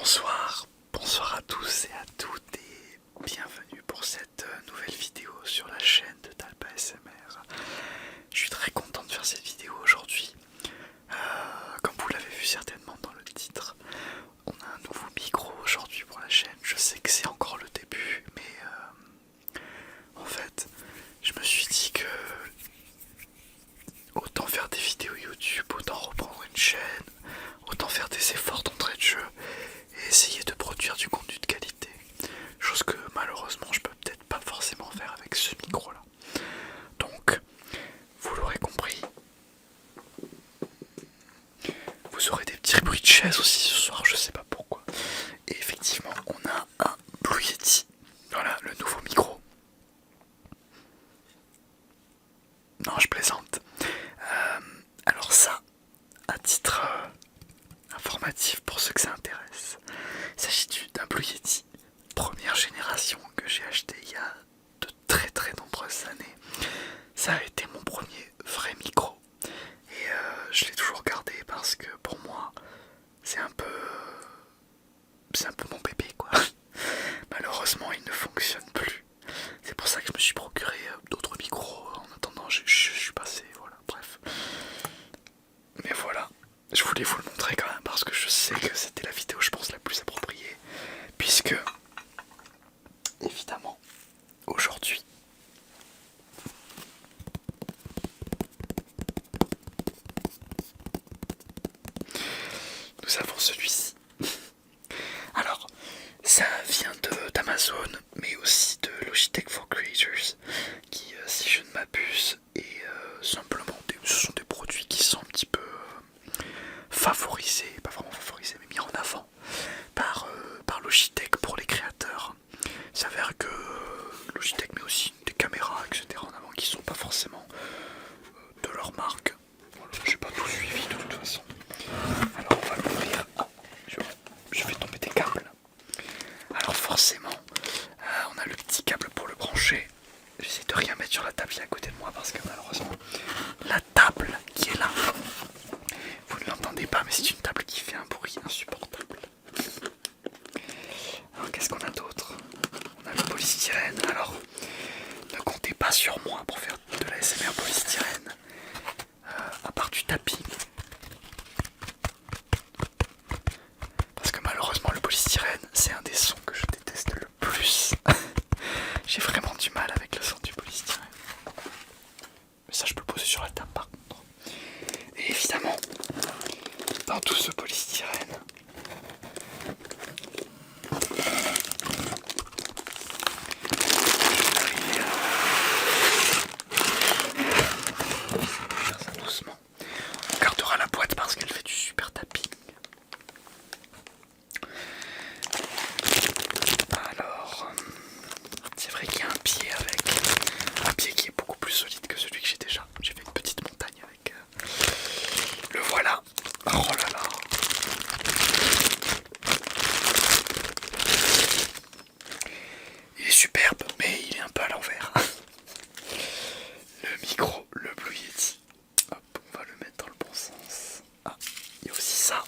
Bonsoir à tous et à toutes et bienvenue pour cette nouvelle vidéo sur la chaîne de Talpa ASMR. Je suis très content de faire cette vidéo aujourd'hui. Comme vous l'avez vu certainement dans le titre, on a un nouveau micro aujourd'hui pour la chaîne. Je sais que c'est encore le début, mais en fait, je me suis dit que autant faire des vidéos YouTube, autant reprendre une chaîne, autant faire des efforts d'entrée de jeu et essayer de produire du contenu de qualité. Chose que malheureusement je peux peut-être pas forcément faire avec ce micro là. Donc, vous l'aurez compris, vous aurez des petits bruits de chaise aussi ce soir, je sais pas pourquoi. Et effectivement, on a un Blue Yeti. Voilà, le nouveau micro. Non, je plaisante. Alors ça, à titre informatif pour ceux que ça intéresse, il s'agit d'un Blue Yeti première génération que j'ai acheté il y a de très nombreuses années. Ça a été mon premier vrai micro et je l'ai toujours gardé parce que pour moi c'est un peu mon bébé quoi. Malheureusement il ne fonctionne plus. C'est pour ça que je me suis procuré d'autres micros en attendant. Je suis passé, voilà, bref. Mais voilà, je voulais vous le montrer quand même parce que je sais que c'était la vidéo je pense la plus appropriée, puisque évidemment aujourd'hui nous avons celui-ci. Alors ça vient d'Amazon mais aussi de Logitech for Creators qui si je ne m'abuse est simplement ce sont des produits qui sont un petit peu favorisés, pas vraiment favorisés mais mis en avant par Logitech pour les créateurs. Il s'avère que Logitech met aussi des caméras etc en avant qui sont pas forcément de leur marque. Voilà, j'ai pas tout suivi de toute façon. Alors on va l'ouvrir. Ah, je fais tomber des câbles. Alors forcément on a le petit câble pour le brancher. J'essaie de rien mettre sur la table qui est à côté de moi parce que malheureusement la table qui est là, vous ne l'entendez pas mais c'est une table qui fait un bruit insupportable. Alors qu'est-ce qu'on a d'autre? On a le polystyrène. Alors ne comptez pas sur moi pour faire de la ASMR polystyrène, à part du tapping, parce que malheureusement le polystyrène c'est un des sons que je déteste le plus. J'ai vraiment du mal avec le son du polystyrène, mais ça je peux le poser sur la table par contre. Et évidemment dans tout ce polystyrène doucement. On gardera la boîte parce qu'elle fait du super tapping. Alors, c'est vrai qu'il y a un pied avec. Un pied qui est beaucoup plus solide que celui que j'ai déjà. J'ai fait une petite montagne avec. Le voilà. Oh là là. Il est superbe, mais il est un peu à l'envers. Le micro, le Blue Yeti. Hop, on va le mettre dans le bon sens. Ah, il y a aussi ça.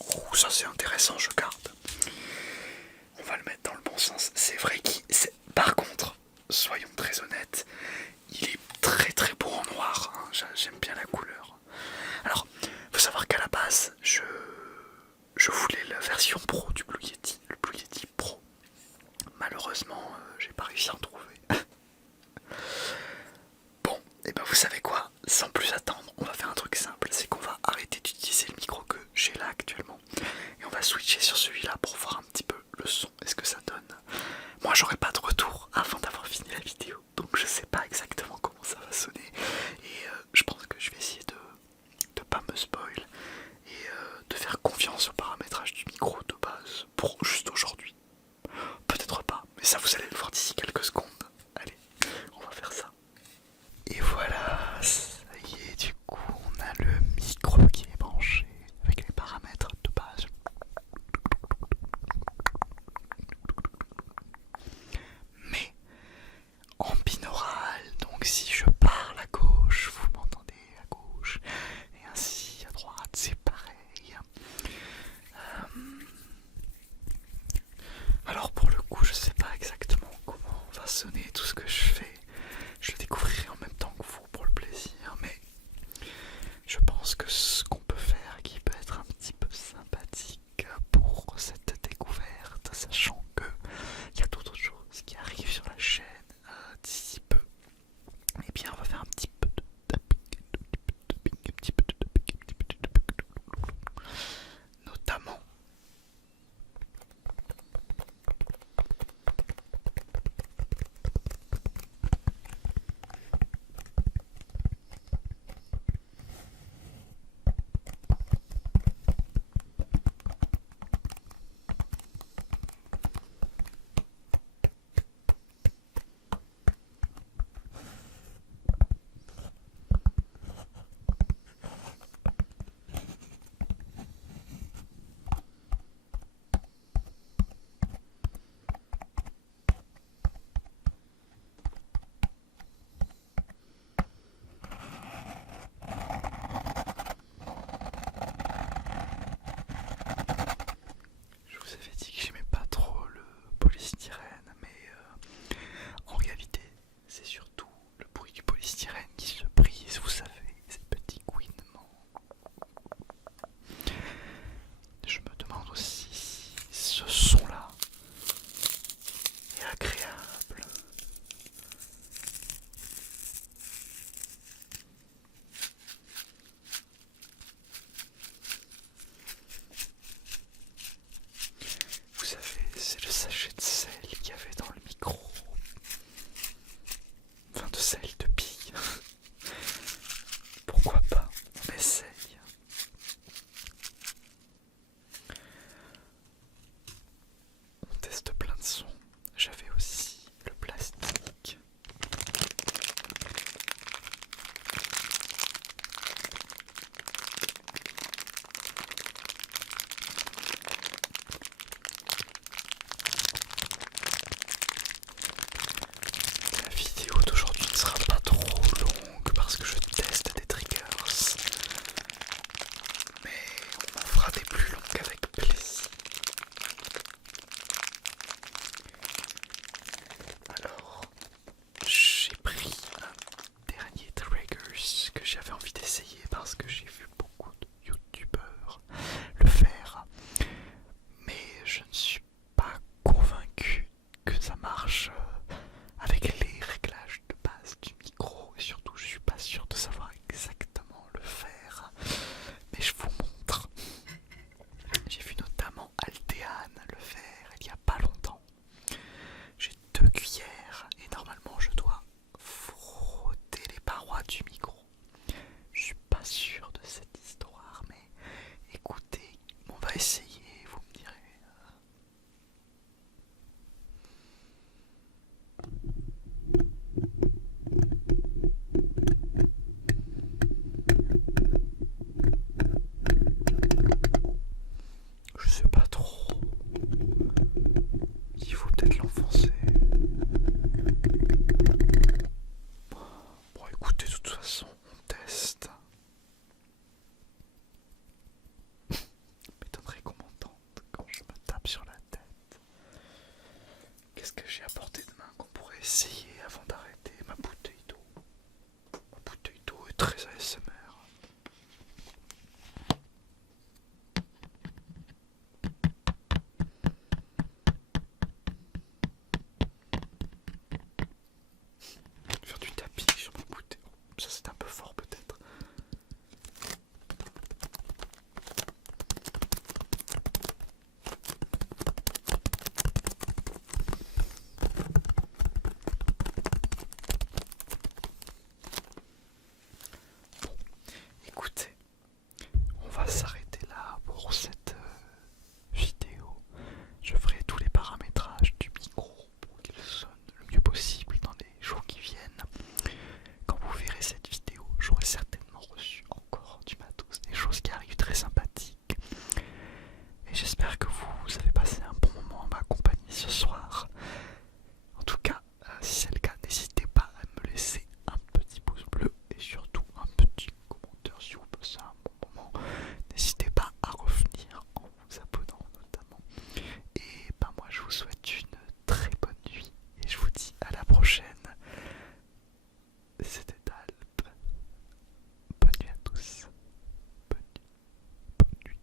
Oh, ça c'est intéressant, je garde. On va le mettre dans le bon sens. C'est vrai qu'il... Par contre, soyons très honnêtes, il est très beau en noir. Hein. J'aime bien la couleur. Alors, faut savoir qu'à la base, je voulais la version pro du Blue Yeti. Le Blue Yeti Pro. Malheureusement, j'ai pas réussi à en trouver. Bon, et ben vous savez quoi, sans plus attendre, on va faire un truc simple, c'est qu'on va arrêter d'utiliser le micro que j'ai là actuellement et on va switcher sur celui-là pour voir un petit peu le son, est-ce que ça donne. Moi j'aurai pas de retour avant d'avoir fini la vidéo, donc je sais pas exactement comment ça va sonner et je pense que je vais essayer de que ce qu'on peut faire qui peut être un petit peu sympathique pour cette découverte, sachant que il y a d'autres choses qui arrivent sur la chaîne d'ici peu, eh bien on va faire un petit peu de tapping, un petit peu de tapping, un petit peu de tapping, notamment je vous avais dit que j'aimais pas trop le polystyrène, mais en réalité, c'est surtout le bruit du polystyrène qui se brise, vous savez, ces petits couinements. Je me demande aussi si ce son-là est agréable. Vous savez, c'est le sachet de sel qu'il y avait dans le micro. Enfin, de sel, de bille. Pourquoi pas? On essaye. On teste plein de sons. J'avais aussi le plastique. La vidéo d'aujourd'hui ne sera pas trop longue parce que je teste des triggers. Mais on en fera des plus longues avec plaisir. Alors, j'ai pris un dernier triggers que j'avais envie d'essayer parce que j'ai vu